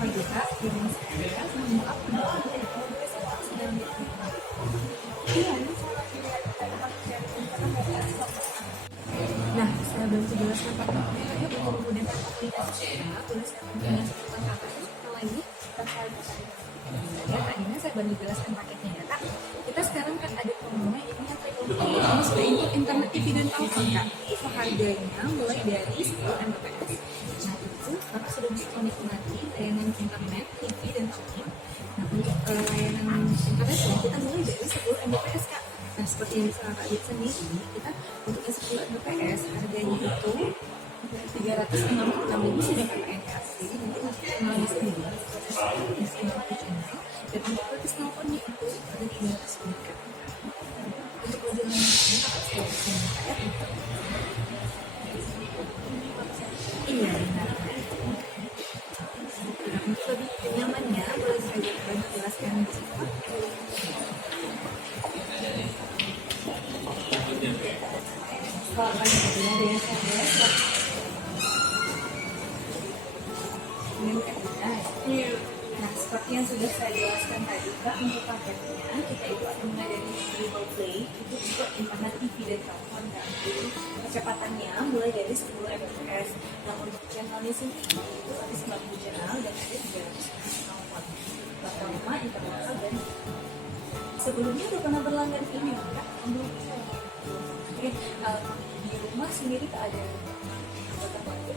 pagi Kak, dengan saya mau upload sedang dilakukan. Iya, ini saya lihat nah, saya bantu jelaskan pakai untuk menggunakan aplikasi kita, boleh saya tunjukkan catatan kakak setelah ini terkait ya Kak Dina, saya bantu jelaskan paketnya ya Kak. Kita sekarang kan ada promo ini yang ini sudah untuk internet TV dan telepon Kak. Itu harganya mulai dari 10 Mbps. Nah itu Kakak sudah bisa menikmati layanan internet TV dan telepon. Nah untuk layanan internetnya kita mulai dari 10 Mbps Kak. Nah seperti yang bisa Kakak lihat sendiri, kita untuk 10 Mbps harganya itu 366.000 sudah PPN Kak. Jadi nanti channelnya sendiri dan untuk gratis teleponnya itu ada 300 Kak. Untuk lebih lanjutnya Kakak sudah bisa ya. Iya benar. Nah, untuk lebih nyamannya boleh saya bantu jelaskan di sini. Nah, seperti yang sudah saya jelaskan tadi Kak, untuk paketnya kita itu akan mulai dari Google Play itu untuk internet TV dan telepon Kak. Jadi kecepatannya mulai dari 10 Mbps. Nah untuk channelnya sendiri itu ada 90 channel dan ada 300 telepon. Pertama internasional dan sebelumnya udah pernah berlangganan ini Kak? Oke, di rumah sendiri Kak ada anggota keluarga?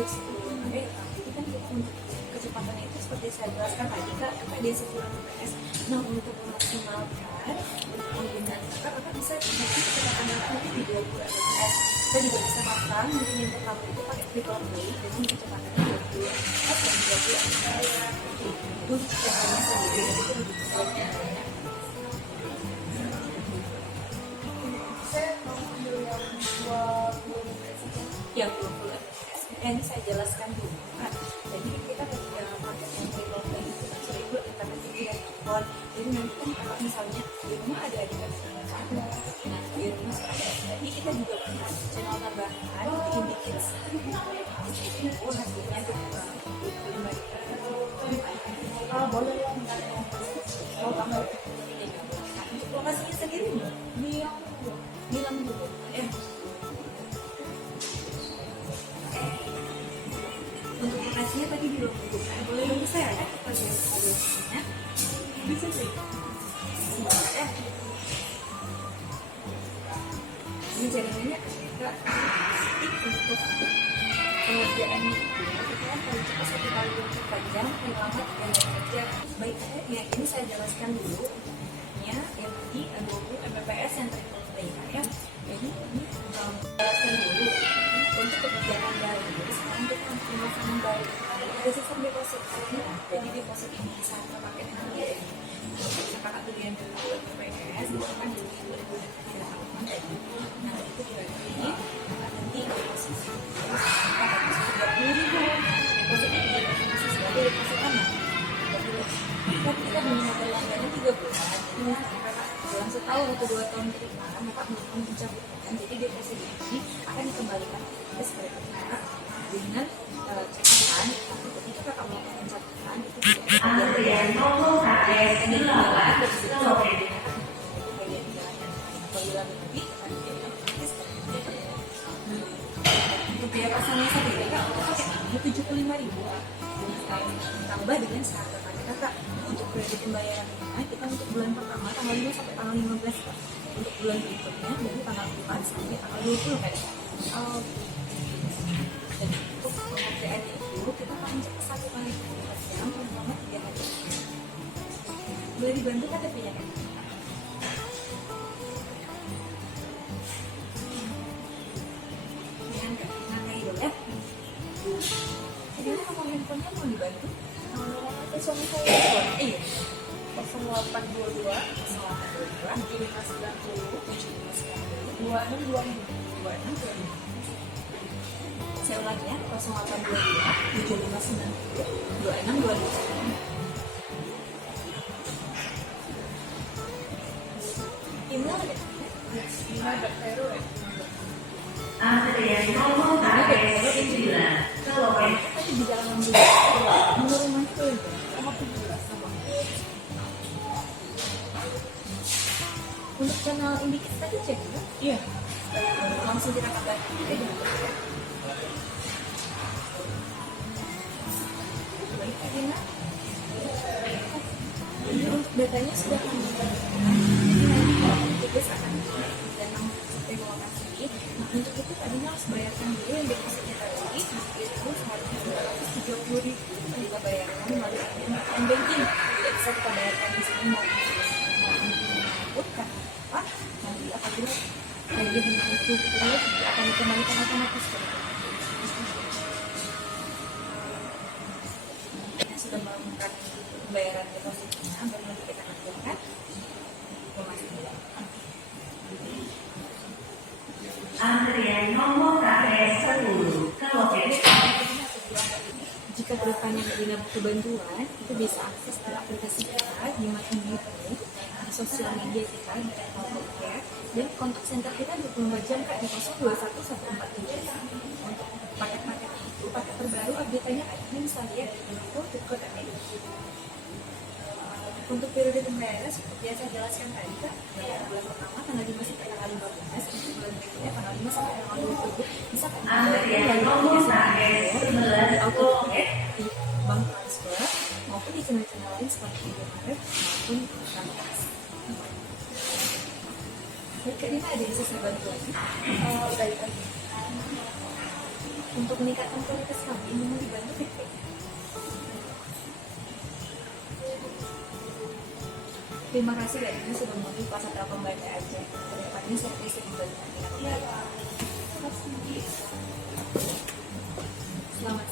Jadi kan untuk kecepatannya itu seperti saya jelaskan tadi Kak, ada 10 Mbps. Nah untuk memaksimalkan penggunaan Kakak bisa mengisi kecepatan nanti di 20 Mbps. Kita juga bisa pasang mungkin yang pertama itu pakai triple play dan ini kecepatannya 20 Mbps dan 20 Mbps. Untuk channelnya sendiri itu lebih besar channelnya. Saya mau ambil yang 20 Mbps. Yang 20 Mbps. Ini saya jelaskan dulu Kak. Jadi kita pakai yang triple play itu kan sudah ikut internet TV dan telepon. Jadi nanti kan kalau misalnya di rumah ada nah di rumah jadi kita juga punya channel tambahan di Indie Kids. Itu hasilnya juga 25.000. Boleh ya, mau tambah lokasinya sendiri bilang dulu untuk lokasinya tadi di Lombok. Boleh nunggu saya ya kita lihat lokasinya. Bisa sih. Ya. Ini jaringannya agak stick untuk pengerjaannya itu. Kita paling cepat 1 kali 24 jam, paling lambat 3 jam. Baik ya, ini saya jelaskan dulu. Ya, yang tadi 20 Mbps yang triple play ya. Jadi ini jelaskan dulu untuk kebijakan baru. Jadi sekarang kita pemasangan baru. Ada sistem deposit. Jadi deposit ini bisa kita pakai dengan biaya. Kakak tuh yang dari BPS, itu kan di 2008 tadi. Nah itu berarti nanti deposit 430.000. Deposit ini masih sebagai deposit aman. Tapi kita punya berlangganan 3 bulan. Jadi misalnya kakak dalam setahun atau 2 tahun ke depan, kakak melakukan pencabutan. Jadi deposit ini akan dikembalikan ke kakak dengan catatan. Ketika kakak melakukan pencabutan itu tidak untuk biaya pasangnya sendiri kak pakai 75.000 tambah dengan syarat kakak untuk kredit pembayarannya kita untuk bulan pertama tanggal 5 sampai tanggal 15 kak. Untuk bulan berikutnya dari tanggal 4 sampai tanggal 20 kan. Dan untuk pengerjaannya itu kita paling cepat 1 kali 24 jam selama 3 hari. Boleh dibantu KTP-nya kan? Jangan kak, nanti dulu ya. Jadi nomor handphonenya mau dibantu? Suami saya 0822 7590 2620. Saya ulangi ya, 0822 7590 2620. Email ada? Email.vero ya? Ada yang ngomong tak ada 9. Kalau di dalam langsung kita kabarkan aja di grup ya. Baik, Kak Dina. Jadi untuk datanya sudah kami berikan. Jadi nanti kalau petugas akan datang sampai ke lokasi. Nah, untuk itu Kak Dina harus bayarkan dulu yang depositnya tadi. Itu seharusnya 230.000 kita bayarkan melalui banking. Tidak bisa kita bayarkan di sini maupun kan apa nanti apabila tagihan itu terus akan dikembalikan otomatis ke yang sudah melakukan pembayaran depositnya baru nanti kita kerjakan pemasangan. Antrian nomor KP10 ke lokasi. Jika kedepannya Dina butuh bantuan, itu bisa akses ke aplikasi kita di Matendiri, di sosial media kita di ya, dan kontak center kita 24 jam Kak di 021147. Untuk paket-paket itu, paket terbaru update-nya Kak ini bisa lihat di info.co.id. Untuk periode pembayaran seperti yang saya jelaskan tadi Kak, bulan pertama tanggal 5 sampai tanggal 15, untuk bulan berikutnya tanggal 5 sampai tanggal 20 bisa Kak di bank transfer maupun di channel-channel lain seperti Indomaret maupun transaksi. Baik Kak Dina, ada yang bisa saya bantu lagi? Baik. Untuk meningkatkan kualitas kami, ini mau dibantu ya Kak? Terima kasih Kak Dina sudah membantu pas setelah pembaca aja. Kedepannya saya bisa dibantu. Selamat